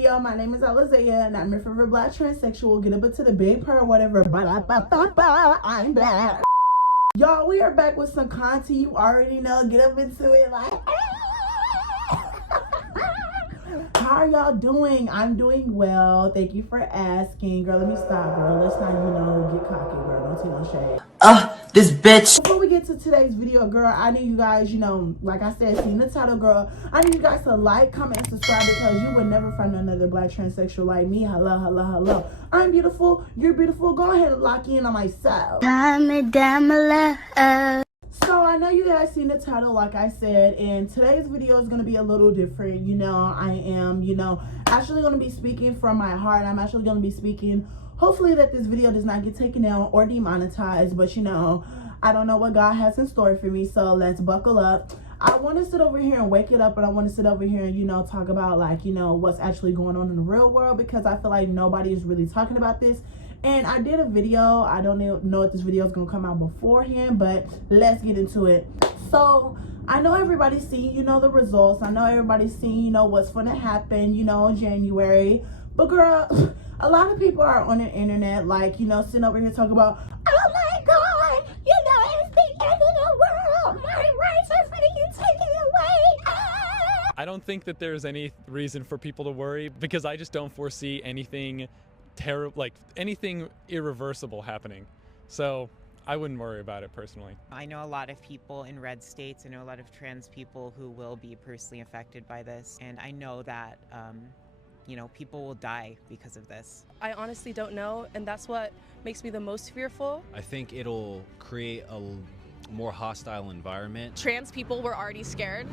video. My name is Alizaya, and I'm your favorite black transsexual. Get up into the big part or whatever. I'm back. Y'all, we are back with some content. You already know. Get up into it like... How are y'all doing? I'm doing well. Thank you for asking. Girl, let me stop, girl. Let's not, get cocky, girl. Don't take no shade. This bitch. Before we get to today's video, girl, I need you guys, like I said, seeing the title, girl, I need you guys to like, comment, and subscribe because you would never find another black transsexual like me. Hello, hello, hello. I'm beautiful. You're beautiful. Go ahead and lock in on myself. So I know you guys seen the title, like I said, and today's video is going to be a little different. I am, actually going to be speaking from my heart. I'm actually going to be speaking, hopefully that this video does not get taken down or demonetized, but I don't know what God has in store for me, so let's buckle up. I want to sit over here and wake it up, and I want to sit over here and, talk about, what's actually going on in the real world, because I feel like nobody is really talking about this. And I did a video. I don't know if this video is going to come out beforehand, but let's get into it. So I know everybody's seen, the results. I know everybody's seen, what's going to happen, in January. But girl, a lot of people are on the internet, sitting over here talking about, oh my God, it's the end of the world. My rights are being taken away. Ah! I don't think that there's any reason for people to worry because I just don't foresee anything terrible, anything irreversible happening. So I wouldn't worry about it personally. I know a lot of people in red states. I know a lot of trans people who will be personally affected by this. And I know that, people will die because of this. I honestly don't know. And that's what makes me the most fearful. I think it'll create a more hostile environment. Trans people were already scared,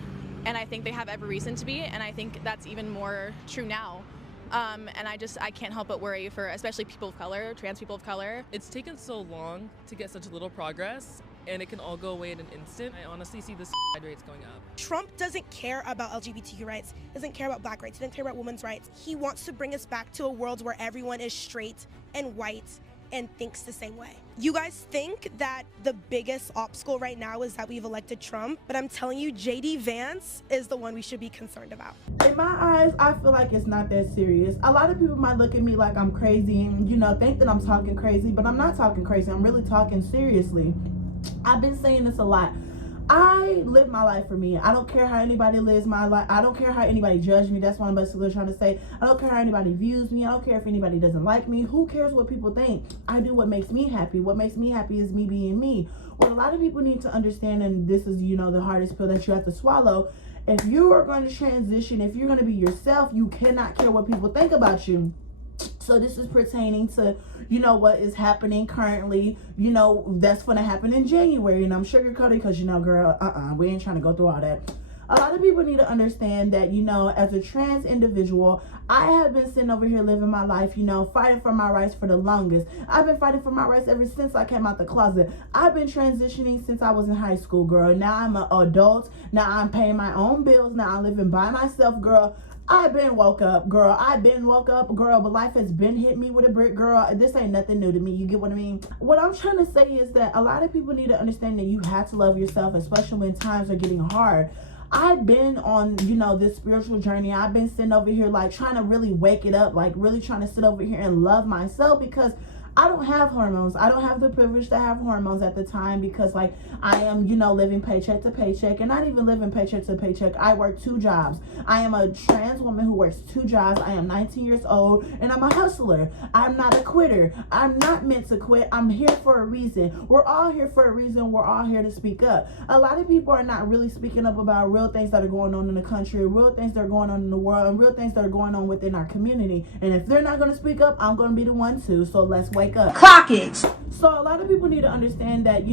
and I think they have every reason to be. And I think that's even more true now. And I can't help but worry for especially people of color, trans people of color. It's taken so long to get such little progress, and it can all go away in an instant. I honestly see the suicide rates going up. Trump doesn't care about LGBTQ rights, doesn't care about black rights, doesn't care about women's rights. He wants to bring us back to a world where everyone is straight and white and thinks the same way. You guys think that the biggest obstacle right now is that we've elected Trump, but I'm telling you, JD Vance is the one we should be concerned about. In my eyes, I feel like it's not that serious. A lot of people might look at me like I'm crazy and, think that I'm talking crazy, but I'm not talking crazy. I'm really talking seriously. I've been saying this a lot. I live my life for me. I don't care how anybody lives my life. I don't care how anybody judges me. That's what I'm basically trying to say. I don't care how anybody views me. I don't care if anybody doesn't like me. Who cares what people think? I do what makes me happy. What makes me happy is me being me. What a lot of people need to understand, and this is, the hardest pill that you have to swallow. If you are going to transition, if you're going to be yourself, you cannot care what people think about you. So this is pertaining to, what is happening currently, that's going to happen in January. And I'm sugarcoating because, girl, we ain't trying to go through all that. A lot of people need to understand that, as a trans individual, I have been sitting over here living my life, fighting for my rights for the longest. I've been fighting for my rights ever since I came out the closet. I've been transitioning since I was in high school, girl. Now I'm an adult. Now I'm paying my own bills. Now I'm living by myself, girl. I've been woke up, girl. But life has been hit me with a brick, girl. This ain't nothing new to me. You get what I mean? What I'm trying to say is that a lot of people need to understand that you have to love yourself, especially when times are getting hard. I've been on, this spiritual journey. I've been sitting over here, trying to really wake it up, really trying to sit over here and love myself because I don't have hormones. I don't have the privilege to have hormones at the time because I am, living paycheck to paycheck, and not even living paycheck to paycheck. I work 2 jobs. I am a trans woman who works 2 jobs. I am 19 years old and I'm a hustler. I'm not a quitter. I'm not meant to quit. I'm here for a reason. We're all here for a reason. We're all here to speak up. A lot of people are not really speaking up about real things that are going on in the country, real things that are going on in the world, and real things that are going on within our community. And if they're not going to speak up, I'm going to be the one to. So let's wake up. Clock it. So a lot of people need to understand that,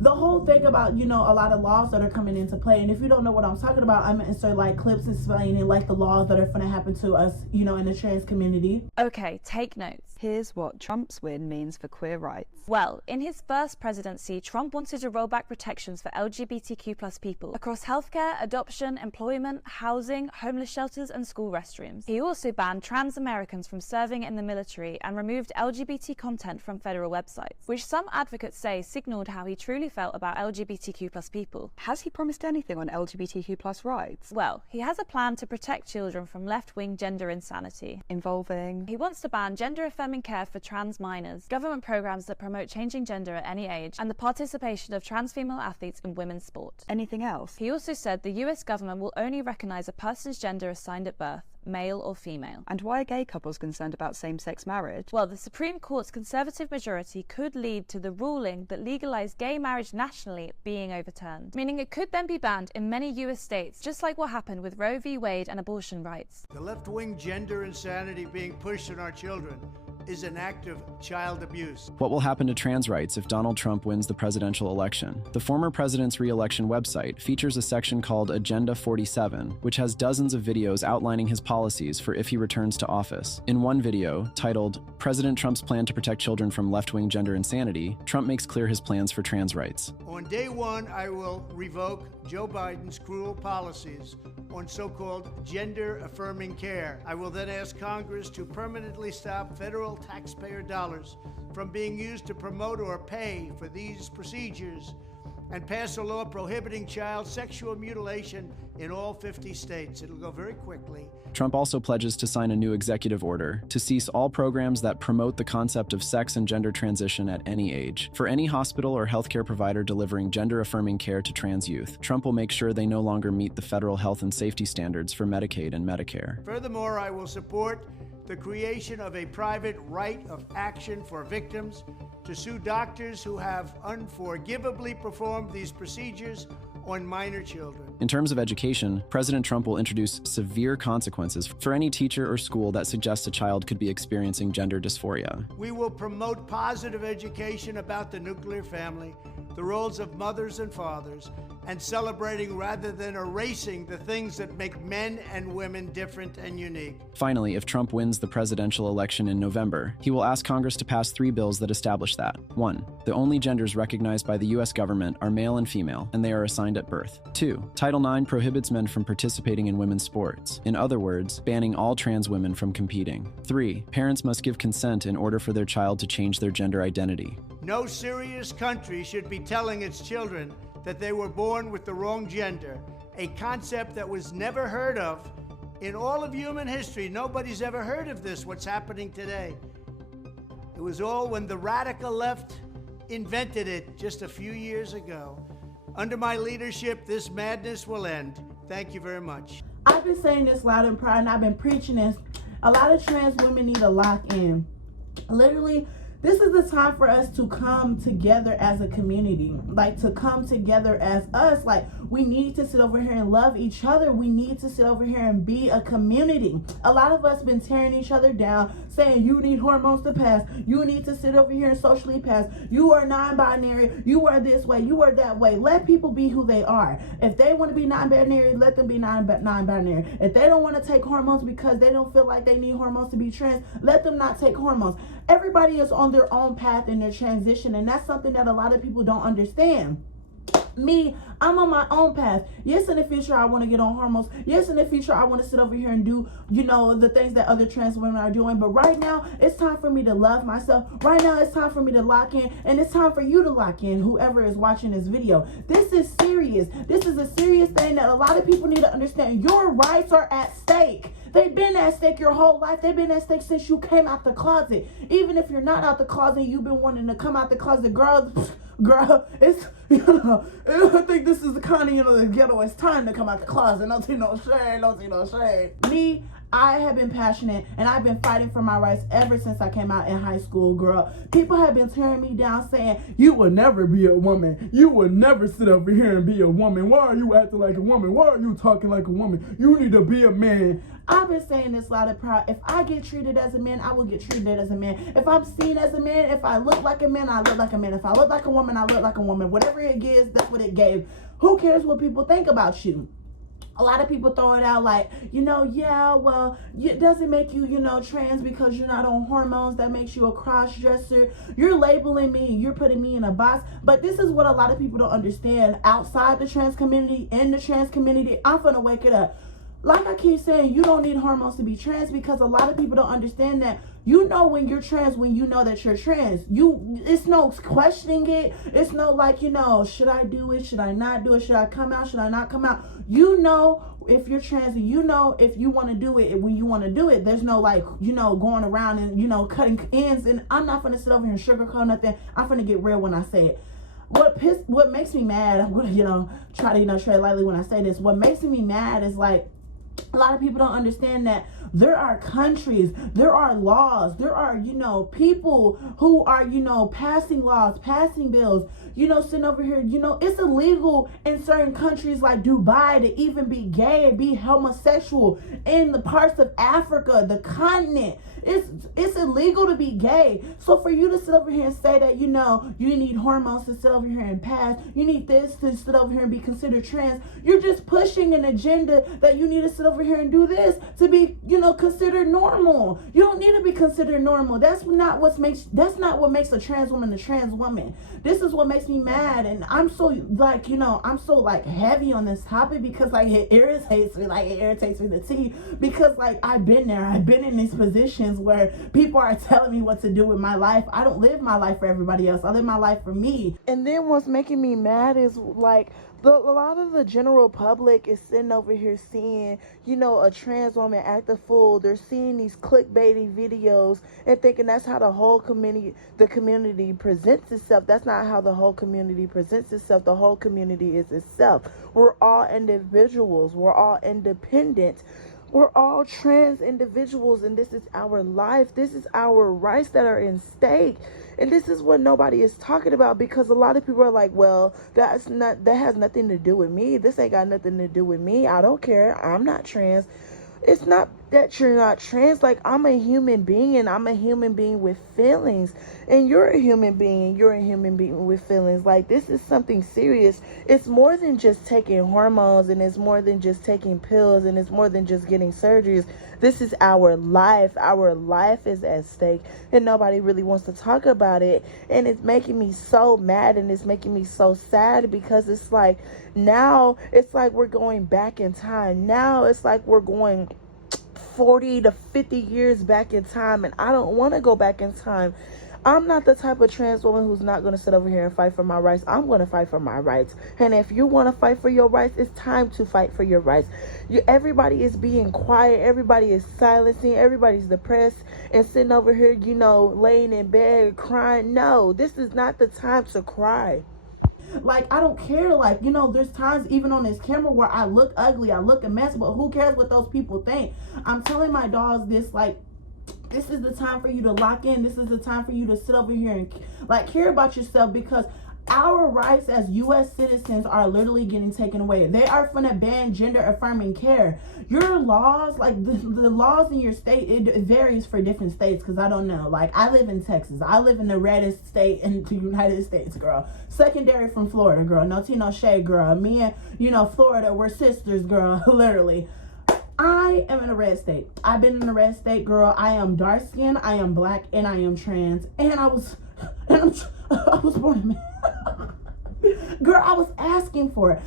the whole thing about, a lot of laws that are coming into play. And if you don't know what I'm talking about, I'm going to insert clips explaining the laws that are going to happen to us, in the trans community. Okay, take notes. Here's what Trump's win means for queer rights. Well, in his first presidency, Trump wanted to roll back protections for LGBTQ+ people across healthcare, adoption, employment, housing, homeless shelters, and school restrooms. He also banned trans Americans from serving in the military and removed LGBT content from federal websites. websites, which some advocates say signaled how he truly felt about LGBTQ+ people. Has he promised anything on LGBTQ+ rights? Well, he has a plan to protect children from left-wing gender insanity. Involving? He wants to ban gender-affirming care for trans minors, government programs that promote changing gender at any age, and the participation of trans female athletes in women's sport. Anything else? He also said the US government will only recognise a person's gender assigned at birth, male or female. And why are gay couples concerned about same-sex marriage? Well, the Supreme Court's conservative majority could lead to the ruling that legalised gay marriage nationally being overturned, meaning it could then be banned in many US states, just like what happened with Roe v. Wade and abortion rights. The left-wing gender insanity being pushed on our children is an act of child abuse. What will happen to trans rights if Donald Trump wins the presidential election? The former president's re-election website features a section called Agenda 47, which has dozens of videos outlining his policies for if he returns to office. In one video, titled President Trump's Plan to Protect Children from Left-Wing Gender Insanity, Trump makes clear his plans for trans rights. On day one, I will revoke Joe Biden's cruel policies on so-called gender-affirming care. I will then ask Congress to permanently stop federal taxpayer dollars from being used to promote or pay for these procedures and pass a law prohibiting child sexual mutilation in all 50 states. It'll go very quickly. Trump also pledges to sign a new executive order to cease all programs that promote the concept of sex and gender transition at any age. For any hospital or healthcare provider delivering gender-affirming care to trans youth, Trump will make sure they no longer meet the federal health and safety standards for Medicaid and Medicare. Furthermore, I will support the creation of a private right of action for victims to sue doctors who have unforgivably performed these procedures on minor children. In terms of education, President Trump will introduce severe consequences for any teacher or school that suggests a child could be experiencing gender dysphoria. We will promote positive education about the nuclear family, the roles of mothers and fathers, and celebrating rather than erasing the things that make men and women different and unique. Finally, if Trump wins the presidential election in November, he will ask Congress to pass 3 bills that establish that. 1. The only genders recognized by the U.S. government are male and female, and they are assigned at birth. 2. Title IX prohibits men from participating in women's sports. In other words, banning all trans women from competing. 3. Parents must give consent in order for their child to change their gender identity. No serious country should be telling its children that they were born with the wrong gender, a concept that was never heard of in all of human history. Nobody's ever heard of this, what's happening today. It was all when the radical left invented it just a few years ago. Under my leadership, this madness will end. Thank you very much. I've been saying this loud and proud, and I've been preaching this. A lot of trans women need to lock in. Literally, this is the time for us to come together as a community, like to come together as us. Like, we need to sit over here and love each other. We need to sit over here and be a community. A lot of us been tearing each other down, saying you need hormones to pass. You need to sit over here and socially pass. You are non-binary. You are this way. You are that way. Let people be who they are. If they want to be non-binary, let them be non-binary. If they don't want to take hormones because they don't feel like they need hormones to be trans, let them not take hormones. Everybody is on their own path in their transition, and that's something that a lot of people don't understand. Me, I'm on my own path. Yes, in the future I want to get on hormones. Yes, in the future I want to sit over here and do, the things that other trans women are doing. But right now, it's time for me to love myself. Right now, it's time for me to lock in, and it's time for you to lock in, whoever is watching this video. This is serious. This is a serious thing that a lot of people need to understand. Your rights are at stake. They've been at stake your whole life. They've been at stake since you came out the closet. Even if you're not out the closet, you've been wanting to come out the closet, girl, it's, I think this is the kind of, the ghetto, it's time to come out the closet. Don't see no shade. Me, I have been passionate, and I've been fighting for my rights ever since I came out in high school, girl. People have been tearing me down, saying, you will never be a woman. You will never sit over here and be a woman. Why are you acting like a woman? Why are you talking like a woman? You need to be a man. I've been saying this loud and proud. If I get treated as a man, I will get treated as a man. If I'm seen as a man, if I look like a man, I look like a man. If I look like a woman, I look like a woman. Whatever it gives, that's what it gave. Who cares what people think about you? A lot of people throw it out like, it doesn't make you, trans because you're not on hormones. That makes you a cross-dresser. You're labeling me. You're putting me in a box. But this is what a lot of people don't understand. Outside the trans community, in the trans community, I'm finna wake it up. like I keep saying, you don't need hormones to be trans, because a lot of people don't understand that. You know when you're trans when you know that you're trans. It's no questioning it. It's no like, should I do it? Should I not do it? Should I come out? Should I not come out? You know if you're trans, and you know if you want to do it when you want to do it. There's no like, going around and, cutting ends. And I'm not going to sit over here and sugarcoat nothing. I'm going to get real when I say it. What makes me mad, I'm going to, try to, tread lightly when I say this. What makes me mad is like, a lot of people don't understand that there are countries, there are laws, there are, people who are, passing laws, passing bills, sitting over here, it's illegal in certain countries like Dubai to even be gay and be homosexual. In the parts of Africa, the continent, it's illegal to be gay. So for you to sit over here and say that, you need hormones to sit over here and pass, you need this to sit over here and be considered trans, you're just pushing an agenda that you need to sit over here and do this to be, considered normal. You don't need to be considered normal. That's not what makes a trans woman a trans woman. This is what makes me mad. And I'm so like, I'm so like heavy on this topic because like it irritates me the tea, because like I've been there. I've been in these positions where people are telling me what to do with my life. I don't live my life for everybody else. I live my life for me. And then what's making me mad is like a lot of the general public is sitting over here seeing, a trans woman act a fool. They're seeing these clickbaity videos and thinking that's how the community presents itself. That's not how the whole community presents itself. The whole community is itself. We're all individuals. We're all independent. We're all trans individuals, and this is our life. This is our rights that are in stake. And this is what nobody is talking about, because a lot of people are like, well, that has nothing to do with me. This ain't got nothing to do with me. I don't care. I'm not trans. It's not that you're not trans. Like, I'm a human being, and I'm a human being with feelings, and you're a human being, and you're a human being with feelings. Like, this is something serious. It's more than just taking hormones, and it's more than just taking pills, and it's more than just getting surgeries. This is our life. Our life is at stake, and nobody really wants to talk about it. And it's making me so mad, and it's making me so sad, because it's like now it's like we're going back in time. Now it's like we're going 40 to 50 years back in time, and I don't want to go back in time. I'm not the type of trans woman who's not going to sit over here and fight for my rights. I'm going to fight for my rights. And if you want to fight for your rights, it's time to fight for your rights. Everybody is being quiet. Everybody is silencing. Everybody's depressed and sitting over here, laying in bed crying. No, this is not the time to cry. Like, I don't care. Like, there's times even on this camera where I look ugly, I look a mess, but who cares what those people think? I'm telling my dogs this, like, this is the time for you to lock in. This is the time for you to sit over here and like care about yourself, because our rights as U.S. citizens are literally getting taken away. They are going to ban gender affirming care. Your laws, like the laws in your state, it varies for different states, because I don't know. Like, I live in Texas. I live in the reddest state in the United States, girl. Secondary from Florida, girl. No tea, no shade, girl. Me and, Florida, we're sisters, girl. Literally. I am in a red state. I've been in a red state, girl. I am dark skinned, I am black, and I am trans. And I was born a man. Girl, I was asking for it.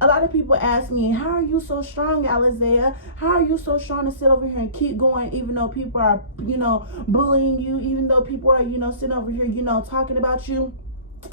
A lot of people ask me, how are you so strong, Alizea? How are you so strong to sit over here and keep going, even though people are, bullying you, even though people are, sitting over here, talking about you?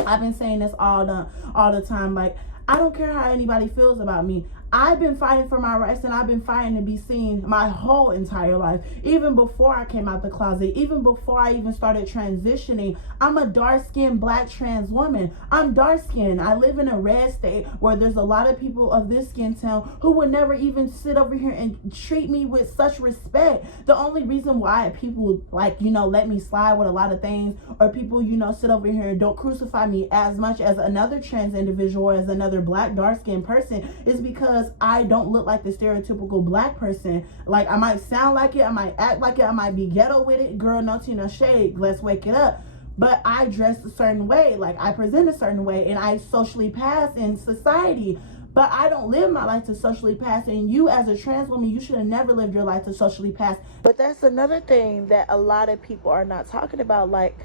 I've been saying this all the time. Like, I don't care how anybody feels about me. I've been fighting for my rights, and I've been fighting to be seen my whole entire life. Even before I came out the closet, even before I even started transitioning, I'm a dark-skinned black trans woman. I'm dark-skinned. I live in a red state where there's a lot of people of this skin tone who would never even sit over here and treat me with such respect. The only reason why people let me slide with a lot of things, or people, sit over here and don't crucify me as much as another trans individual, as another black dark-skinned person, is because I don't look like the stereotypical black person. Like, I might sound like it, I might act like it, I might be ghetto with it. Girl, no tea, no shade. Let's wake it up. But I dress a certain way, like I present a certain way, and I socially pass in society. But I don't live my life to socially pass, and you as a trans woman, you should have never lived your life to socially pass. But that's another thing that a lot of people are not talking about. Like,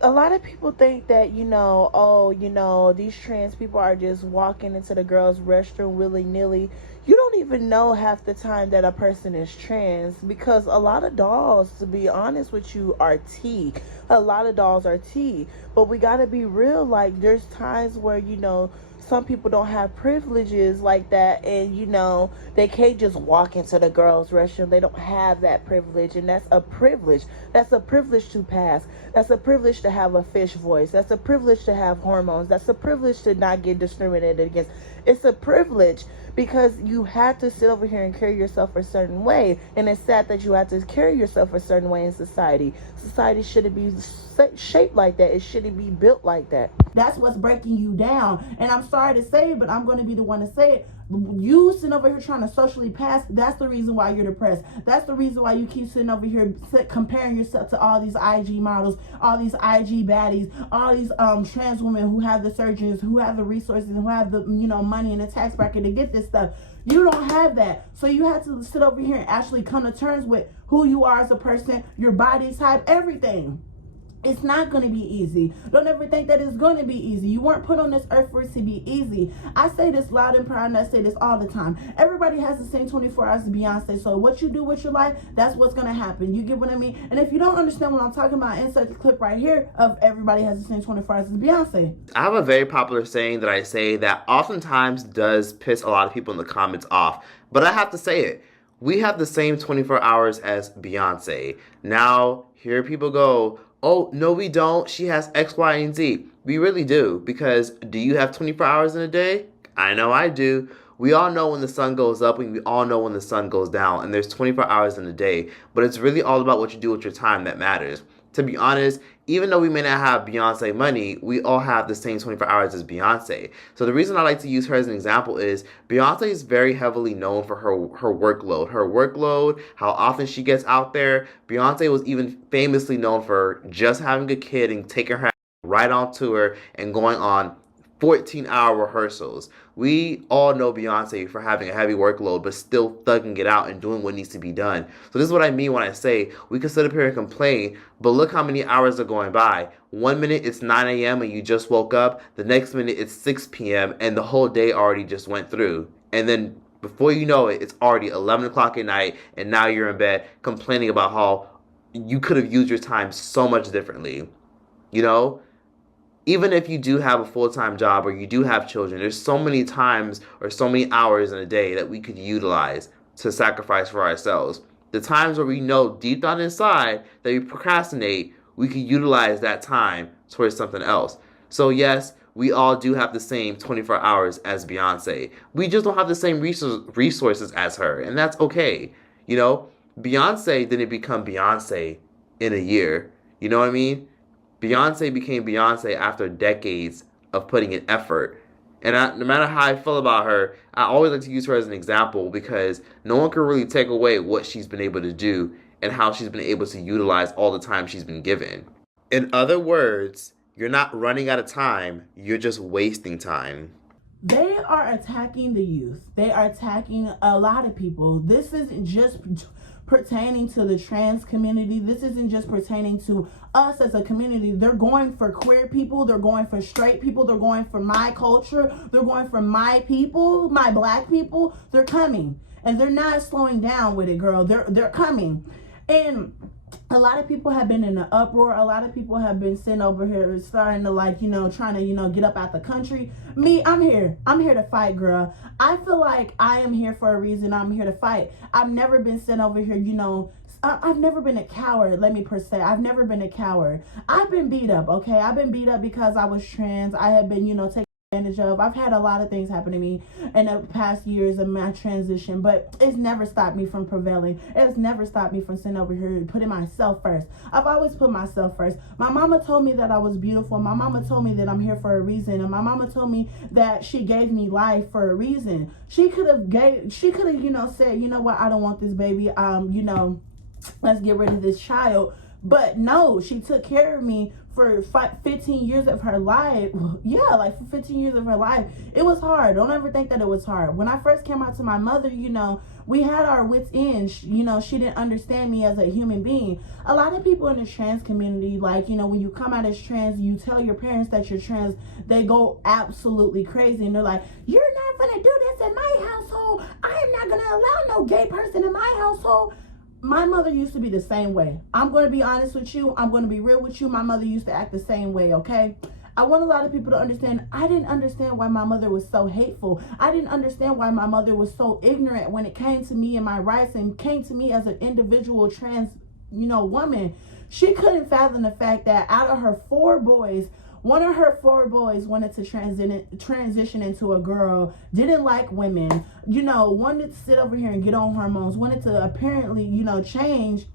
a lot of people think that, these trans people are just walking into the girls' restroom willy-nilly. You don't don't even know half the time that a person is trans, because a lot of dolls, to be honest with you, are T. A lot of dolls are T. But we gotta be real, like, there's times where, you know, some people don't have privileges like that, and, you know, they can't just walk into the girls' restroom. They don't have that privilege, and that's a privilege. That's a privilege to pass. That's a privilege to have a fish voice. That's a privilege to have hormones. That's a privilege to not get discriminated against. It's a privilege, because you have to sit over here and carry yourself a certain way, and it's sad that you have to carry yourself a certain way in society. Society shouldn't be shaped like that. It shouldn't be built like that. That's what's breaking you down, and I'm sorry to say it, but I'm going to be the one to say it. You sitting over here trying to socially pass, that's the reason why you're depressed. That's the reason why you keep sitting over here comparing yourself to all these IG models, all these IG baddies, all these trans women who have the surgeons, who have the resources, who have the, you know, money in the tax bracket to get this stuff. You don't have that. So you have to sit over here and actually come to terms with who you are as a person, your body type, everything. It's not going to be easy. Don't ever think that it's going to be easy. You weren't put on this earth for it to be easy. I say this loud and proud, and I say this all the time. Everybody has the same 24 hours as Beyonce. So what you do with your life, that's what's going to happen. You get what I mean? And if you don't understand what I'm talking about, insert the clip right here of everybody has the same 24 hours as Beyonce. I have a very popular saying that I say that oftentimes does piss a lot of people in the comments off. But I have to say it. We have the same 24 hours as Beyonce. Now, here people go, oh, no, we don't. She has X, Y, and Z. We really do, because do you have 24 hours in a day? I know I do. We all know when the sun goes up, and we all know when the sun goes down, and there's 24 hours in a day, but it's really all about what you do with your time that matters. To be honest, even though we may not have Beyonce money, we all have the same 24 hours as Beyonce. So the reason I like to use her as an example is Beyonce is very heavily known for her workload, how often she gets out there. Beyonce was even famously known for just having a kid and taking her right on tour and going on 14-hour rehearsals. We all know Beyonce for having a heavy workload, but still thugging it out and doing what needs to be done. So this is what I mean when I say we can sit up here and complain, but look how many hours are going by. 1 minute it's 9 a.m. and you just woke up. The next minute it's 6 p.m. and the whole day already just went through. And then before you know it, it's already 11 o'clock at night, and now you're in bed complaining about how you could have used your time so much differently. You know? Even if you do have a full-time job or you do have children, there's so many times or so many hours in a day that we could utilize to sacrifice for ourselves. The times where we know deep down inside that we procrastinate, we could utilize that time towards something else. So yes, we all do have the same 24 hours as Beyonce. We just don't have the same resources as her, and that's okay. You know, Beyonce didn't become Beyonce in a year. You know what I mean? Beyonce became Beyonce after decades of putting in effort. And no matter how I feel about her, I always like to use her as an example, because no one can really take away what she's been able to do and how she's been able to utilize all the time she's been given. In other words, you're not running out of time, you're just wasting time. They are attacking the youth. They are attacking a lot of people. This isn't just pertaining to the trans community. This isn't just pertaining to us as a community. They're going for queer people. They're going for straight people. They're going for my culture. They're going for my people, my black people. They're coming, and they're not slowing down with it, girl. They're coming. And a lot of people have been in an uproar. A lot of people have been sitting over here starting to, like, you know, trying to, you know, get up out the country. Me, I'm here to fight, girl. I feel like I am here for a reason. I'm here to fight. I've never been sitting over here, you know, I've never been a coward, let me per se. I've never been a coward. I've been beat up, okay? I've been beat up because I was trans. I have been, you know, taken advantage of. I've had a lot of things happen to me in the past years of my transition, but it's never stopped me from prevailing. It's never stopped me from sitting over here and putting myself first. I've always put myself first. My mama told me that I was beautiful. My mama told me that I'm here for a reason, and my mama told me that she gave me life for a reason. She could have, you know, said, you know what, I don't want this baby. You know, let's get rid of this child. But no, she took care of me for 15 years of her life. Yeah, like for 15 years of her life. It was hard. Don't ever think that it was hard. When I first came out to my mother, you know, we had our wits end. You know, she didn't understand me as a human being. A lot of people in the trans community, like, you know, when you come out as trans, you tell your parents that you're trans, they go absolutely crazy. And they're like, you're not gonna do this in my household. I am not gonna allow no gay person in my household. My mother used to be the same way. I'm gonna be honest with you. I'm gonna be real with you. My mother used to act the same way, okay? I want a lot of people to understand, I didn't understand why my mother was so hateful. I didn't understand why my mother was so ignorant when it came to me and my rights and came to me as an individual trans, woman. She couldn't fathom the fact that out of her 4 boys, one of her 4 boys wanted to transition into a girl, didn't like women, wanted to sit over here and get on hormones, wanted to apparently, change.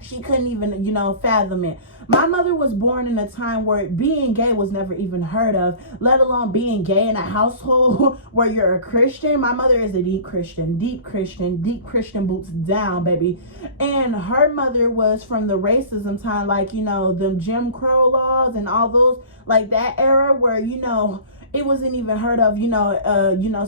She couldn't even, fathom it. My mother was born in a time where being gay was never even heard of, let alone being gay in a household where you're a Christian. My mother is a deep Christian boots down, baby. And her mother was from the racism time, like, them Jim Crow laws and all those, like that era where, it wasn't even heard of,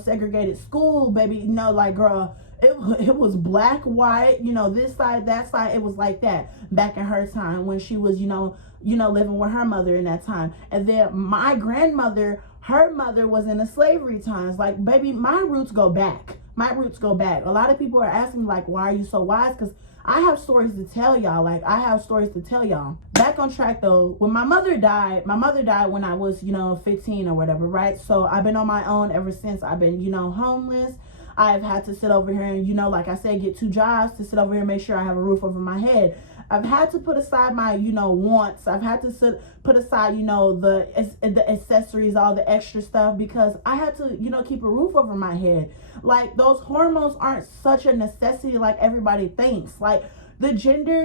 segregated school, baby. Like, girl, it was black, white, this side, that side. It was like that back in her time when she was, living with her mother in that time. And then my grandmother, her mother was in the slavery times. Like, baby, my roots go back. A lot of people are asking me, like, why are you so wise? Because I have stories to tell y'all. Back on track though, when my mother died when I was, 15 or whatever, right? So I've been on my own ever since. I've been, homeless. I've had to sit over here and, like I said, get 2 jobs to sit over here and make sure I have a roof over my head. I've had to put aside my, wants. I've had to put aside, the accessories, all the extra stuff, because I had to, keep a roof over my head. Like, those hormones aren't such a necessity like everybody thinks. Like, the gender,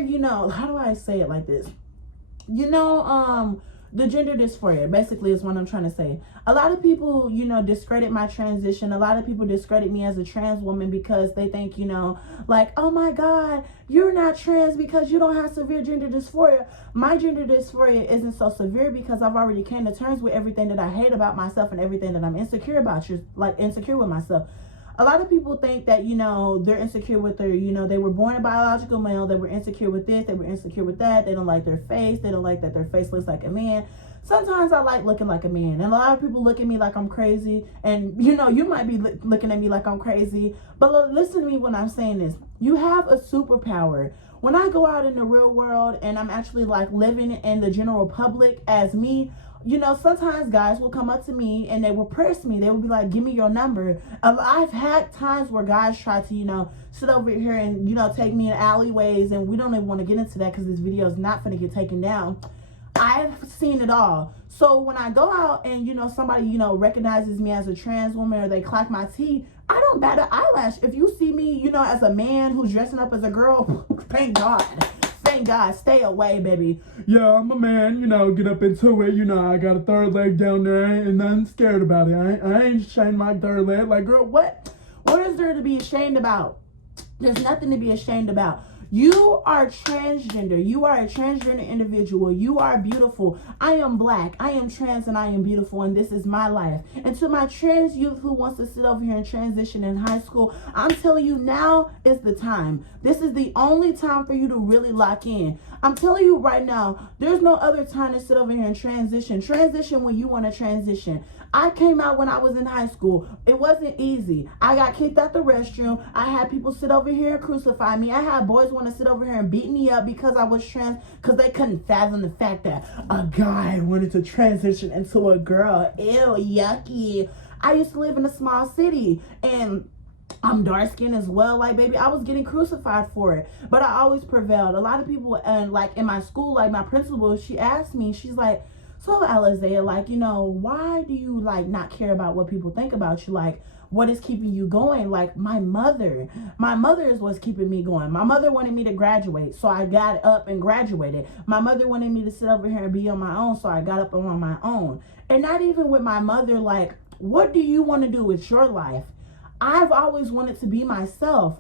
how do I say it like this? The gender dysphoria, basically, is what I'm trying to say. A lot of people, discredit my transition. A lot of people discredit me as a trans woman because they think, like, oh my God, you're not trans because you don't have severe gender dysphoria. My gender dysphoria isn't so severe because I've already came to terms with everything that I hate about myself and everything that I'm insecure about, insecure with myself. A lot of people think that, they're insecure with their, they were born a biological male. They were insecure with this. They were insecure with that. They don't like their face. They don't like that their face looks like a man. Sometimes I like looking like a man. And a lot of people look at me like I'm crazy. And, you might be looking at me like I'm crazy. But listen to me when I'm saying this. You have a superpower. When I go out in the real world and I'm actually like living in the general public as me, sometimes guys will come up to me and they will press me. They will be like, give me your number. I've had times where guys try to, sit over here and, take me in alleyways, and we don't even want to get into that because this video is not going to get taken down. I've seen it all. So when I go out and, somebody, recognizes me as a trans woman or they clack my teeth, I don't bat an eyelash. If you see me, as a man who's dressing up as a girl, thank God. Thank God, stay away, baby. Yeah, I'm a man, get up into it. I got a 3rd leg down there and nothing scared about it. I ain't ashamed my 3rd leg. Like, girl, what is there to be ashamed about? There's nothing to be ashamed about. You are transgender. You are a transgender individual. You are beautiful. I am black. I am trans and I am beautiful, and this is my life. And to my trans youth who wants to sit over here and transition in high school, I'm telling you, now is the time. This is the only time for you to really lock in. I'm telling you right now, there's no other time to sit over here and transition. Transition when you want to transition. I came out when I was in high school. It wasn't easy. I got kicked out the restroom. I had people sit over here and crucify me. I had boys want to sit over here and beat me up because I was trans, because they couldn't fathom the fact that a guy wanted to transition into a girl. Ew, yucky. I used to live in a small city, and I'm dark skinned as well. Like, baby, I was getting crucified for it, but I always prevailed. A lot of people, and like in my school, like my principal, she asked me, she's like, so Alizea, like, why do you like not care about what people think about you? Like, what is keeping you going? Like, my mother is what's keeping me going. My mother wanted me to graduate, so I got up and graduated. My mother wanted me to sit over here and be on my own, so I got up and on my own. And not even with my mother, like, what do you want to do with your life? I've always wanted to be myself.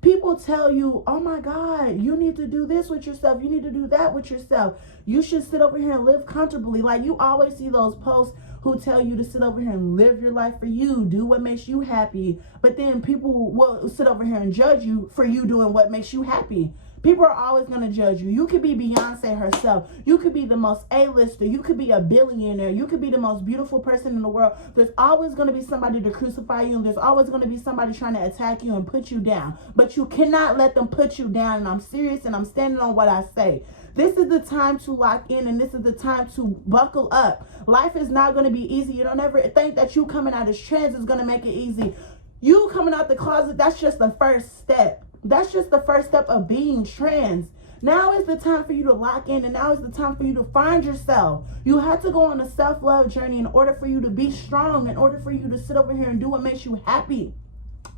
People tell you, oh my God, you need to do this with yourself. You need to do that with yourself. You should sit over here and live comfortably. Like, you always see those posts who tell you to sit over here and live your life for you, do what makes you happy. But then people will sit over here and judge you for you doing what makes you happy. People are always going to judge you. You could be Beyonce herself. You could be the most A-lister. You could be a billionaire. You could be the most beautiful person in the world. There's always going to be somebody to crucify you, and there's always going to be somebody trying to attack you and put you down. But you cannot let them put you down, and I'm serious, and I'm standing on what I say. This is the time to lock in, and this is the time to buckle up. Life is not going to be easy. You don't ever think that you coming out as trans is going to make it easy. You coming out the closet, that's just the first step. That's just the first step of being trans. Now is the time for you to lock in, and now is the time for you to find yourself. You have to go on a self-love journey in order for you to be strong, in order for you to sit over here and do what makes you happy.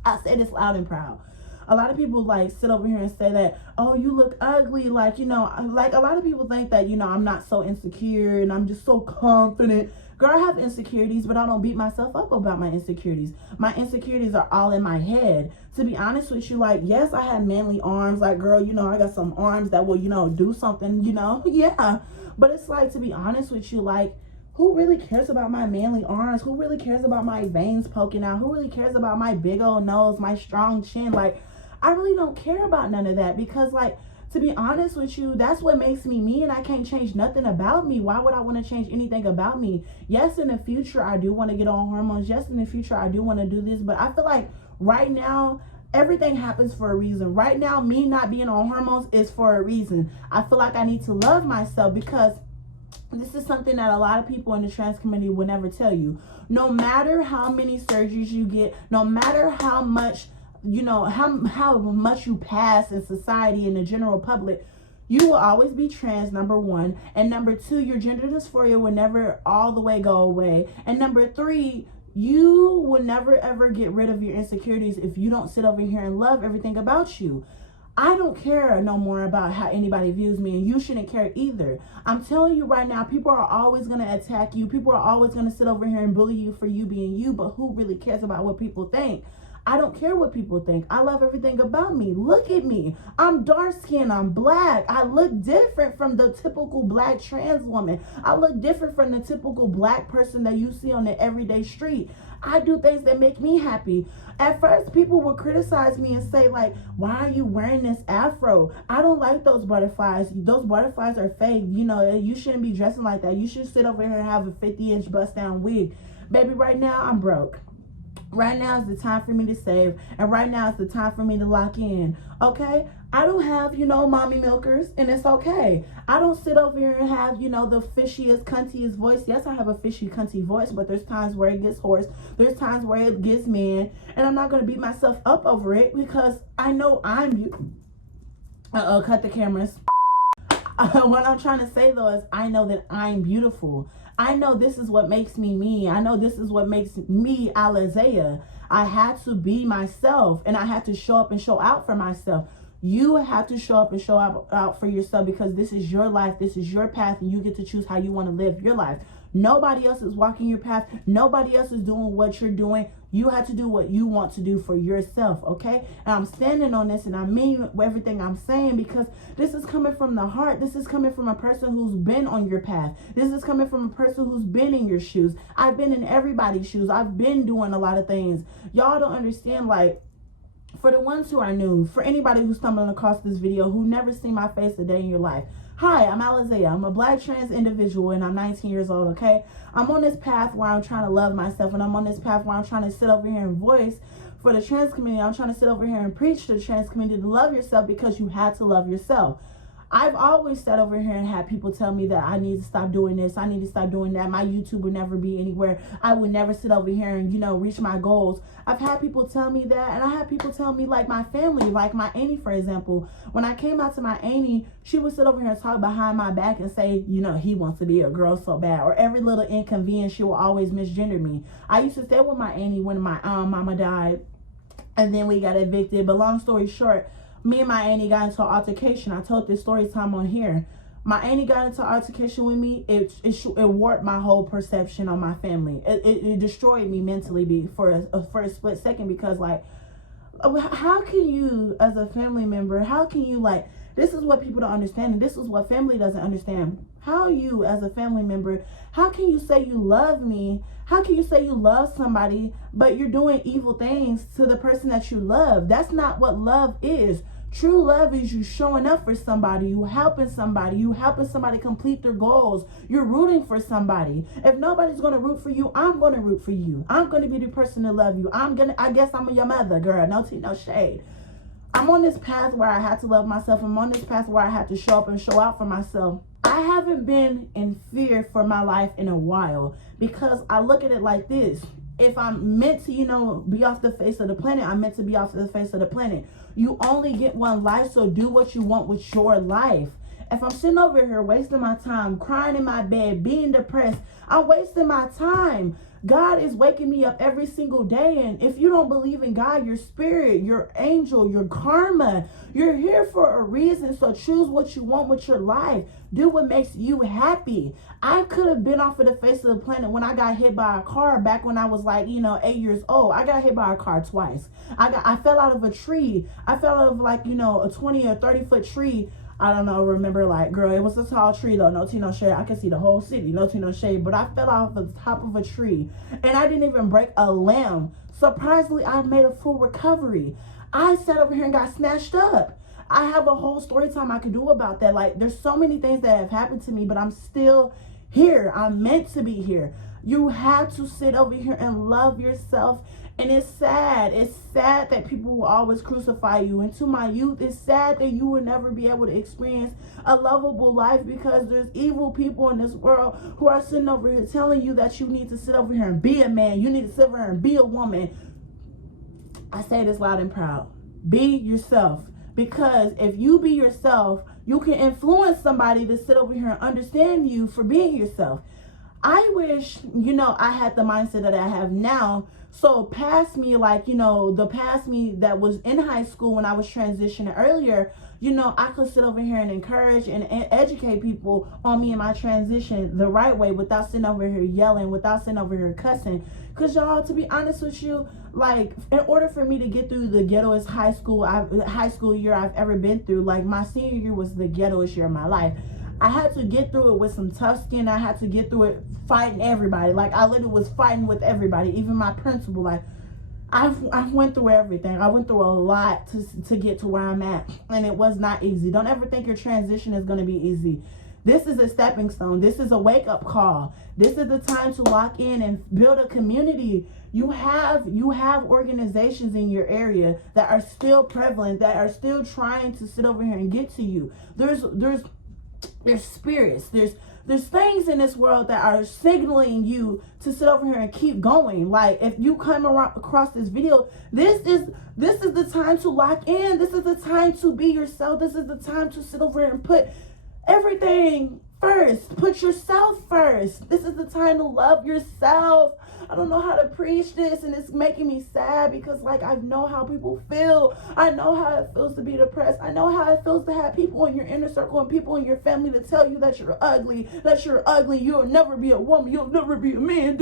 I say this loud and proud. A lot of people like sit over here and say that, oh, you look ugly. Like, you know, like a lot of people think that, you know, I'm not so insecure and I'm just so confident. Girl, I have insecurities, but I don't beat myself up about my insecurities. My insecurities are all in my head. To be honest with you, like, yes, I have manly arms. Like, girl, you know, I got some arms that will, you know, do something, you know. Yeah. But it's like, to be honest with you, like, who really cares about my manly arms? Who really cares about my veins poking out? Who really cares about my big old nose, my strong chin? Like, I really don't care about none of that because, like, to be honest with you, that's what makes me me, and I can't change nothing about me. Why would I want to change anything about me? Yes, in the future, I do want to get on hormones. Yes, in the future, I do want to do this, but I feel like right now, everything happens for a reason. Right now, me not being on hormones is for a reason. I feel like I need to love myself because this is something that a lot of people in the trans community will never tell you. No matter how many surgeries you get, no matter how much, you know, how much you pass in society, in the general public, you will always be trans, number one. And number two, your gender dysphoria will never all the way go away. And number three, you will never ever get rid of your insecurities if you don't sit over here and love everything about you. I don't care no more about how anybody views me, and you shouldn't care either. I'm telling you right now, people are always going to attack you. People are always going to sit over here and bully you for you being you, but who really cares about what people think? I don't care what people think. I love everything about me. Look at me. I'm dark skinned. I'm black. I look different from the typical black trans woman. I look different from the typical black person that you see on the everyday street. I do things that make me happy. At first, people would criticize me and say, like, why are you wearing this afro? I don't like those butterflies. Those butterflies are fake. You know, you shouldn't be dressing like that. You should sit over here and have a 50-inch bust-down wig. Baby, right now, I'm broke. Right now is the time for me to save, and right now is the time for me to lock in, okay? I don't have, you know, mommy milkers, and it's okay. I don't sit over here and have, you know, the fishiest, cuntiest voice. Yes, I have a fishy, cunty voice, but there's times where it gets hoarse. There's times where it gets man, and I'm not going to beat myself up over it because I know I'm cut the cameras. What I'm trying to say, though, is I know that I'm beautiful. I know this is what makes me me. I know this is what makes me Alizea. I had to be myself, and I had to show up and show out for myself. You have to show up and show out for yourself because this is your life. This is your path, and you get to choose how you want to live your life. Nobody else is walking your path. Nobody else is doing what you're doing. You have to do what you want to do for yourself, okay? And I'm standing on this, and I mean everything I'm saying because this is coming from the heart. This is coming from a person who's been on your path. This is coming from a person who's been in your shoes. I've been in everybody's shoes. I've been doing a lot of things. Y'all don't understand, like, for the ones who are new, for anybody who's stumbling across this video who never seen my face a day in your life, hi, I'm Alizea. I'm a black trans individual, and I'm 19 years old, okay? I'm on this path where I'm trying to love myself, and I'm on this path where I'm trying to sit over here and voice for the trans community. I'm trying to sit over here and preach to the trans community to love yourself because you have to love yourself. I've always sat over here and had people tell me that I need to stop doing this. I need to stop doing that. My YouTube would never be anywhere. I would never sit over here and, you know, reach my goals. I've had people tell me that, and I had people tell me, like my family, like my auntie, for example. When I came out to my auntie, she would sit over here and talk behind my back and say, you know, he wants to be a girl so bad. Or every little inconvenience, she will always misgender me. I used to stay with my auntie when my mama died, and then we got evicted. But long story short, me and my auntie got into an altercation. I told this story time on here. My auntie got into an altercation with me. It warped my whole perception on my family. It destroyed me mentally for a split second because, like, how can you, as a family member, how can you, like, this is what people don't understand, and this is what family doesn't understand. How you, as a family member, how can you say you love me? How can you say you love somebody, but you're doing evil things to the person that you love? That's not what love is. True love is you showing up for somebody, you helping somebody complete their goals. You're rooting for somebody. If nobody's gonna root for you, I'm gonna root for you. I'm gonna be the person to love you. I guess I'm your mother, girl. No tea, no shade. I'm on this path where I had to love myself. I'm on this path where I had to show up and show out for myself. I haven't been in fear for my life in a while because I look at it like this. If I'm meant to, be off the face of the planet, I'm meant to be off the face of the planet. You only get one life, so do what you want with your life. If I'm sitting over here wasting my time, crying in my bed, being depressed, I'm wasting my time. God is waking me up every single day. And if you don't believe in God, your spirit, your angel, your karma, you're here for a reason. So choose what you want with your life. Do what makes you happy. I could have been off of the face of the planet when I got hit by a car back when I was 8 years old. I got hit by a car twice. I fell out of a tree. I fell out of a 20 or 30 foot tree. I don't know, remember, girl, it was a tall tree though, no tea, no shade. I could see the whole city, no tea, no shade. But I fell off the top of a tree and I didn't even break a limb. Surprisingly, I made a full recovery. I sat over here and got snatched up. I have a whole story time I could do about that. There's so many things that have happened to me, but I'm still here. I'm meant to be here. You have to sit over here and love yourself. And it's sad. It's sad that people will always crucify you. And to my youth, it's sad that you will never be able to experience a lovable life because there's evil people in this world who are sitting over here telling you that you need to sit over here and be a man. You need to sit over here and be a woman. I say this loud and proud. Be yourself. Because if you be yourself, you can influence somebody to sit over here and understand you for being yourself. I wish, I had the mindset that I have now. So past me, the past me that was in high school when I was transitioning earlier, I could sit over here and encourage and educate people on me and my transition the right way without sitting over here yelling, without sitting over here cussing. Because y'all, to be honest with you, in order for me to get through the ghettoest high school year I've ever been through, my senior year was the ghettoest year of my life. I had to get through it with some tough skin. I had to get through it fighting everybody. I literally was fighting with everybody, even my principal. I went through everything. I went through a lot to get to where I'm at, and it was not easy. Don't ever think your transition is going to be easy. This is a stepping stone. This is a wake-up call. This is the time to lock in and build a community. You have organizations in your area that are still prevalent, that are still trying to sit over here and get to you. There's spirits, there's things in this world that are signaling you to sit over here and keep going. If you come across this video, this is the time to lock in. This is the time to be yourself. This is the time to sit over here and put everything first. Put yourself first. This is the time to love yourself. I don't know how to preach this, and it's making me sad because I know how people feel. I know how it feels to be depressed. I know how it feels to have people in your inner circle and people in your family to tell you that you're ugly, you'll never be a woman, you'll never be a man.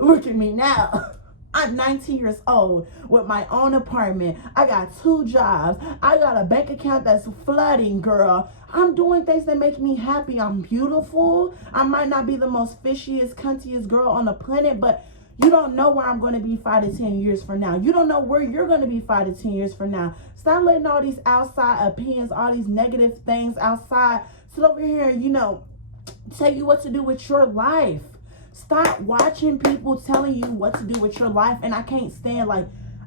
Look at me now. I'm 19 years old with my own apartment. I got 2 jobs. I got a bank account that's flooding, girl. I'm doing things that make me happy. I'm beautiful. I might not be the most fishiest, cuntiest girl on the planet, but you don't know where I'm going to be 5 to 10 years from now. You don't know where you're going to be 5 to 10 years from now. Stop letting all these outside opinions, all these negative things outside sit over here and, tell you what to do with your life. Stop watching people telling you what to do with your life. And I can't stand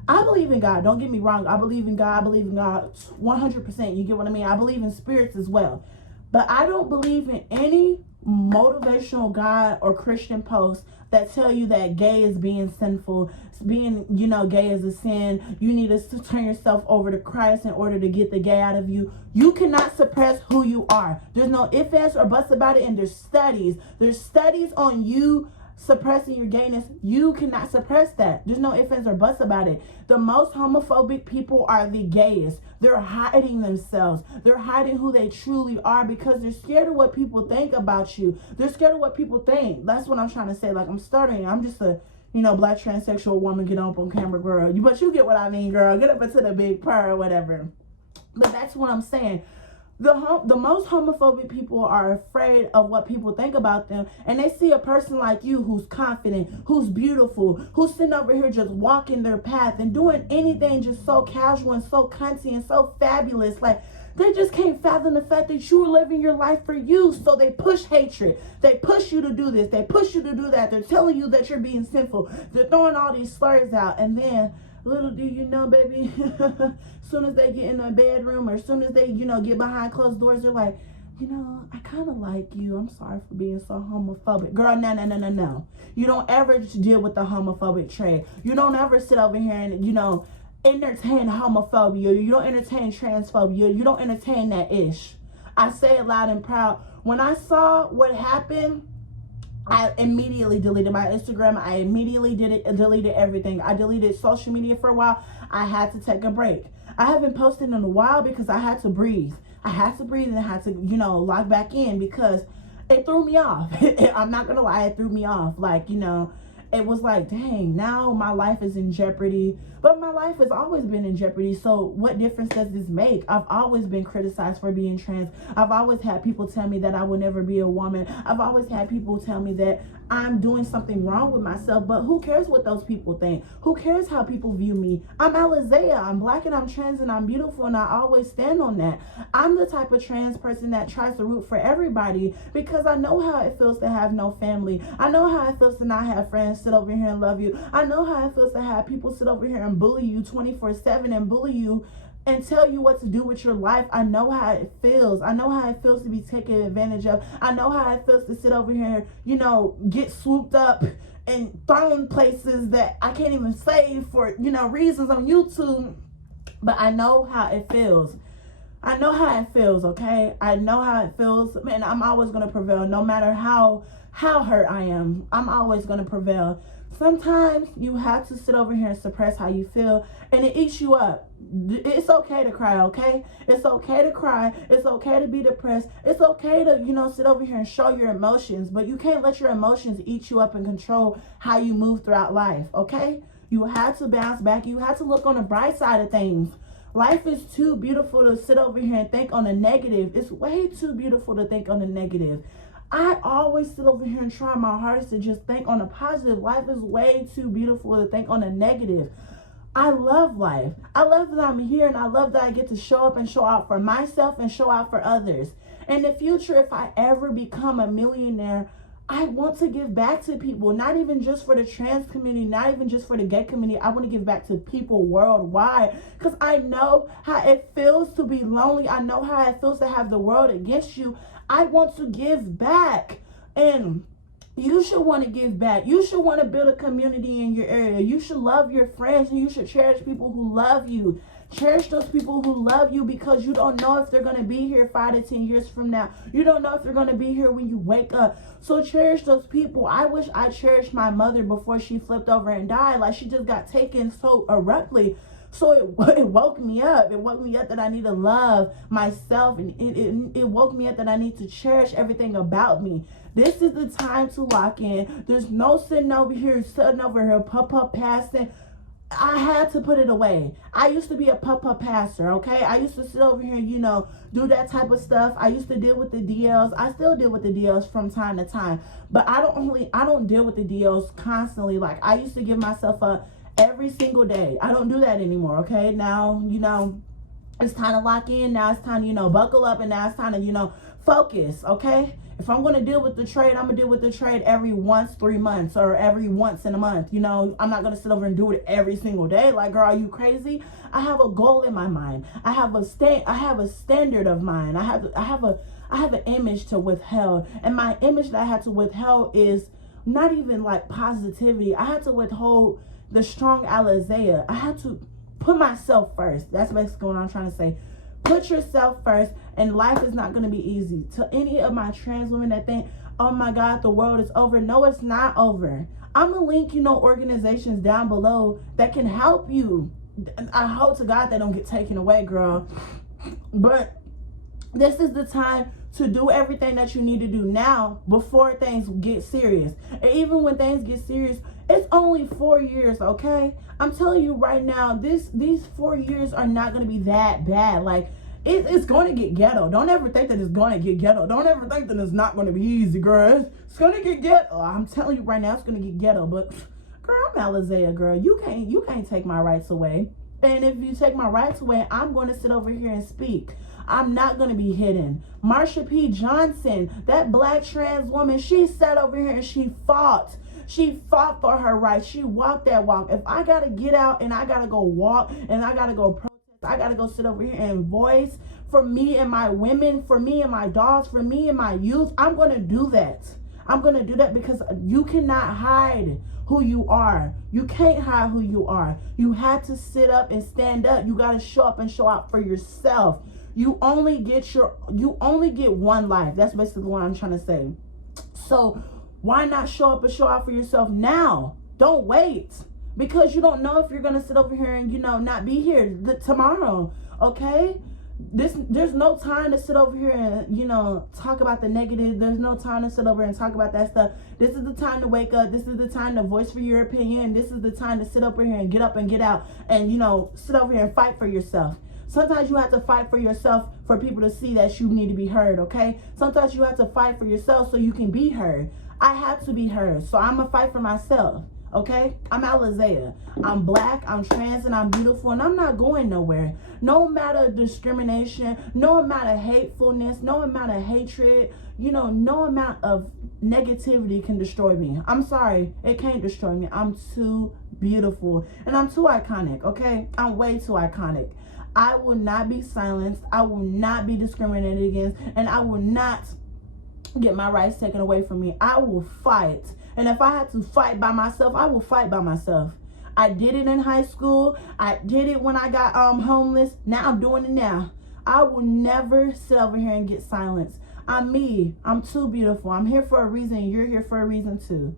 I believe in God. Don't get me wrong. I believe in God. I believe in God 100%. You get what I mean? I believe in spirits as well. But I don't believe in any motivational God or Christian posts that tell you that gay is being sinful. Being, gay is a sin. You need to turn yourself over to Christ in order to get the gay out of you. You cannot suppress who you are. There's no ifs, ands, or buts about it. And there's studies. There's studies on you suppressing your gayness. You cannot suppress that. There's no ifs, ands, or buts about it. The most homophobic people are the gayest. They're hiding themselves. They're hiding who they truly are because they're scared of what people think about you. They're scared of what people think. That's what I'm trying to say. I'm stuttering. I'm just a black transsexual woman get up on camera, girl. But you get what I mean, girl. Get up into the big purr or whatever. But that's what I'm saying. The most homophobic people are afraid of what people think about them, and they see a person like you who's confident, who's beautiful, who's sitting over here just walking their path and doing anything just so casual and so cunty and so fabulous. Like, they just can't fathom the fact that you're living your life for you. So they push hatred. They push you to do this. They push you to do that. They're telling you that you're being sinful. They're throwing all these slurs out. And then, little do you know, baby, as soon as they get in a bedroom or as soon as they, get behind closed doors, they're like, I kind of like you. I'm sorry for being so homophobic. Girl, no. You don't ever deal with the homophobic trait. You don't ever sit over here and, entertain homophobia. You don't entertain transphobia. You don't entertain that ish. I say it loud and proud. When I saw what happened, I immediately deleted my Instagram. I immediately deleted everything. I deleted social media for a while. I had to take a break. I haven't posted in a while because I had to breathe. I had to breathe and I had to, log back in because it threw me off. I'm not going to lie, it threw me off. Like, it was like, dang, now my life is in jeopardy. But my life has always been in jeopardy. So what difference does this make? I've always been criticized for being trans. I've always had people tell me that I will never be a woman. I've always had people tell me that I'm doing something wrong with myself. But who cares what those people think? Who cares how people view me? I'm Alizea. I'm black and I'm trans and I'm beautiful, and I always stand on that. I'm the type of trans person that tries to root for everybody because I know how it feels to have no family. I know how it feels to not have friends sit over here and love you. I know how it feels to have people sit over here and bully you 24/7 and bully you and tell you what to do with your life. I know how it feels. I know how it feels to be taken advantage of. I know how it feels to sit over here, get swooped up and thrown places that I can't even say for, reasons on YouTube. But I know how it feels. I know how it feels, okay? I know how it feels. Man, I'm always going to prevail no matter how hurt I am. I'm always going to prevail. Sometimes you have to sit over here and suppress how you feel, and it eats you up. It's okay to cry, okay? It's okay to cry. It's okay to be depressed. It's okay to, sit over here and show your emotions, but you can't let your emotions eat you up and control how you move throughout life, okay? You have to bounce back. You have to look on the bright side of things. Life is too beautiful to sit over here and think on the negative. It's way too beautiful to think on the negative. I always sit over here and try my hardest to just think on the positive. Life is way too beautiful to think on the negative. I love life. I love that I'm here, and I love that I get to show up and show out for myself and show out for others. In the future, if I ever become a millionaire, I want to give back to people, not even just for the trans community, not even just for the gay community. I want to give back to people worldwide because I know how it feels to be lonely. I know how it feels to have the world against you. I want to give back, and you should want to give back. You should want to build a community in your area. You should love your friends, and you should cherish people who love you. Cherish those people who love you because you don't know if they're going to be here 5 to 10 years from now. You don't know if they're going to be here when you wake up. So cherish those people. I wish I cherished my mother before she flipped over and died. Like, she just got taken so abruptly. So it woke me up. It woke me up that I need to love myself. And it woke me up that I need to cherish everything about me. This is the time to lock in. There's no sitting over here, pup passing. I had to put it away. I used to be a pup passer, okay? I used to sit over here, do that type of stuff. I used to deal with the DLs. I still deal with the DLs from time to time. But I don't deal with the DLs constantly. Like, I used to give myself up every single day. I don't do that anymore, okay? Now, it's time to lock in. Now it's time to, buckle up, and now it's time to, focus, okay? If I'm going to deal with the trade, I'm going to deal with the trade every once 3 months or every once in a month. I'm not going to sit over and do it every single day. Like, girl, are you crazy? I have a goal in my mind. I have a standard of mine. I have an image to withhold. And my image that I had to withhold is not even like positivity. I had to withhold the strong Alizea. I had to put myself first. That's basically what I'm trying to say. Put yourself first, and life is not going to be easy. To any of my trans women that think, oh my God, the world is over. No, it's not over. I'm going to link, organizations down below that can help you. I hope to God they don't get taken away, girl. But this is the time to do everything that you need to do now before things get serious. And even when things get serious, it's only 4 years, okay? I'm telling you right now, these 4 years are not going to be that bad. Like, It's going to get ghetto. Don't ever think that it's going to get ghetto. Don't ever think that it's not going to be easy, girl. It's going to get ghetto. I'm telling you right now, it's going to get ghetto. But, girl, I'm Alizea, girl. You can't take my rights away. And if you take my rights away, I'm going to sit over here and speak. I'm not going to be hidden. Marsha P. Johnson, that black trans woman, she sat over here and she fought. She fought for her rights. She walked that walk. If I got to get out and I got to go walk and I got to go protest, I got to go sit over here and voice for me and my women, for me and my dogs, for me and my youth, I'm going to do that. I'm going to do that because you cannot hide who you are. You can't hide who you are. You have to sit up and stand up. You got to show up and show out for yourself. You only get one life. That's basically what I'm trying to say. So why not show up and show out for yourself now? Don't wait, because you don't know if you're gonna sit over here and not be here tomorrow. Okay, there's no time to sit over here and talk about the negative. There's no time to sit over and talk about that stuff. This is the time to wake up. This is the time to voice for your opinion. This is the time to sit over here and get up and get out and sit over here and fight for yourself. Sometimes you have to fight for yourself for people to see that you need to be heard, okay? Sometimes you have to fight for yourself so you can be heard. I have to be heard, so I'm going to fight for myself, okay? I'm Alizea. I'm black, I'm trans, and I'm beautiful, and I'm not going nowhere. No amount of discrimination, no amount of hatefulness, no amount of hatred, no amount of negativity can destroy me. I'm sorry, it can't destroy me. I'm too beautiful, and I'm too iconic, okay? I'm way too iconic. I will not be silenced. I will not be discriminated against, and I will not get my rights taken away from me. I will fight. And if I have to fight by myself, I will fight by myself. I did it in high school. I did it when I got homeless. Now I'm doing it now. I will never sit over here and get silenced. I'm me. I'm too beautiful. I'm here for a reason. You're here for a reason too.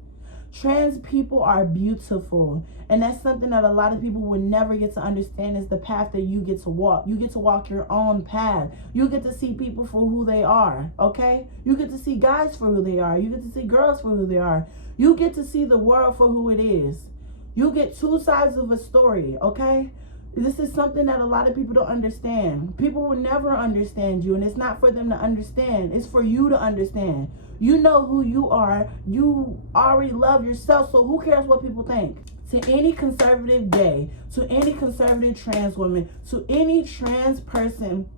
Trans people are beautiful, and that's something that a lot of people would never get to understand, is the path that you get to walk. You get to walk your own path. You get to see people for who they are, okay? You get to see guys for who they are. You get to see girls for who they are. You get to see the world for who it is. You get two sides of a story, okay? This is something that a lot of people don't understand. People will never understand you, and it's not for them to understand. It's for you to understand. You know who you are. You already love yourself, so who cares what people think? To any conservative gay, to any conservative trans woman, to any trans person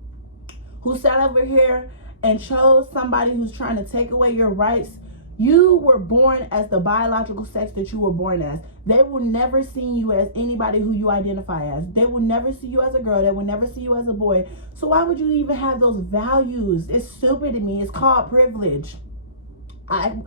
who sat over here and chose somebody who's trying to take away your rights, you were born as the biological sex that you were born as. They will never see you as anybody who you identify as. They will never see you as a girl. They will never see you as a boy. So why would you even have those values? It's stupid to me. It's called privilege. I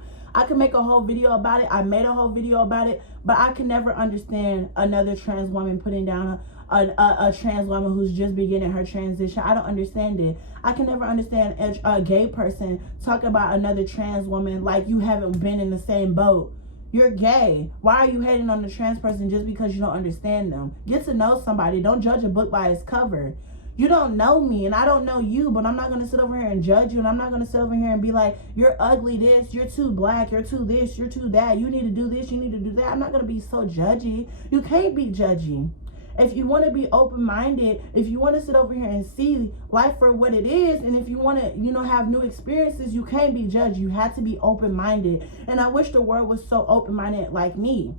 could make a whole video about it. I made a whole video about it, but I can never understand another trans woman putting down a trans woman who's just beginning her transition. I don't understand it. I can never understand a gay person talking about another trans woman like you haven't been in the same boat. You're gay. Why are you hating on the trans person just because you don't understand them? Get to know somebody. Don't judge a book by its cover. You don't know me and I don't know you, but I'm not going to sit over here and judge you, and I'm not going to sit over here and be like, you're ugly this, you're too black, you're too this, you're too that, you need to do this, you need to do that. I'm not going to be so judgy. You can't be judgy. If you want to be open-minded, if you want to sit over here and see life for what it is, and if you want to, have new experiences, you can't be judged. You have to be open-minded. And I wish the world was so open-minded like me.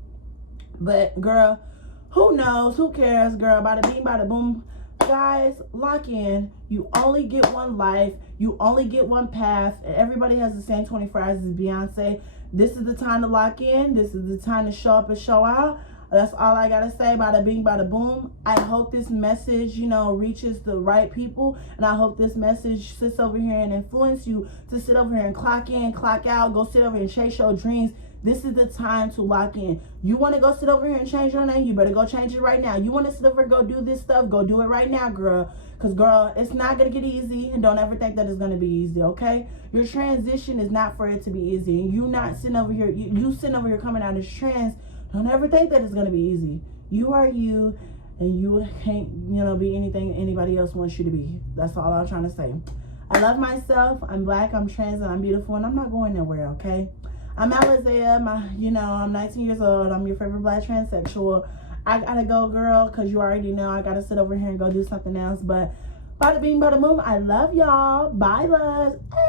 But, girl, who knows? Who cares, girl? Bada bing, bada boom. Guys, lock in. You only get one life. You only get one path. And everybody has the same 24 hours as Beyonce. This is the time to lock in. This is the time to show up and show out. That's all I gotta say. Bada bing, bada boom. I hope this message, reaches the right people. And I hope this message sits over here and influence you to sit over here and clock in, clock out, go sit over here and chase your dreams. This is the time to lock in. You want to go sit over here and change your name? You better go change it right now. You want to sit over and go do this stuff? Go do it right now, girl. Because, girl, it's not going to get easy. And don't ever think that it's going to be easy, okay? Your transition is not for it to be easy. And you not sitting over here, you sitting over here coming out as trans. Don't ever think that it's going to be easy. You are you, and you can't, be anything anybody else wants you to be. That's all I'm trying to say. I love myself. I'm black, I'm trans, and I'm beautiful, and I'm not going nowhere, okay? I'm Alizea. I'm 19 years old. I'm your favorite black transsexual. I gotta go, girl, because you already know I gotta sit over here and go do something else. But Bada bing, bada boom. I love y'all. Bye, loves.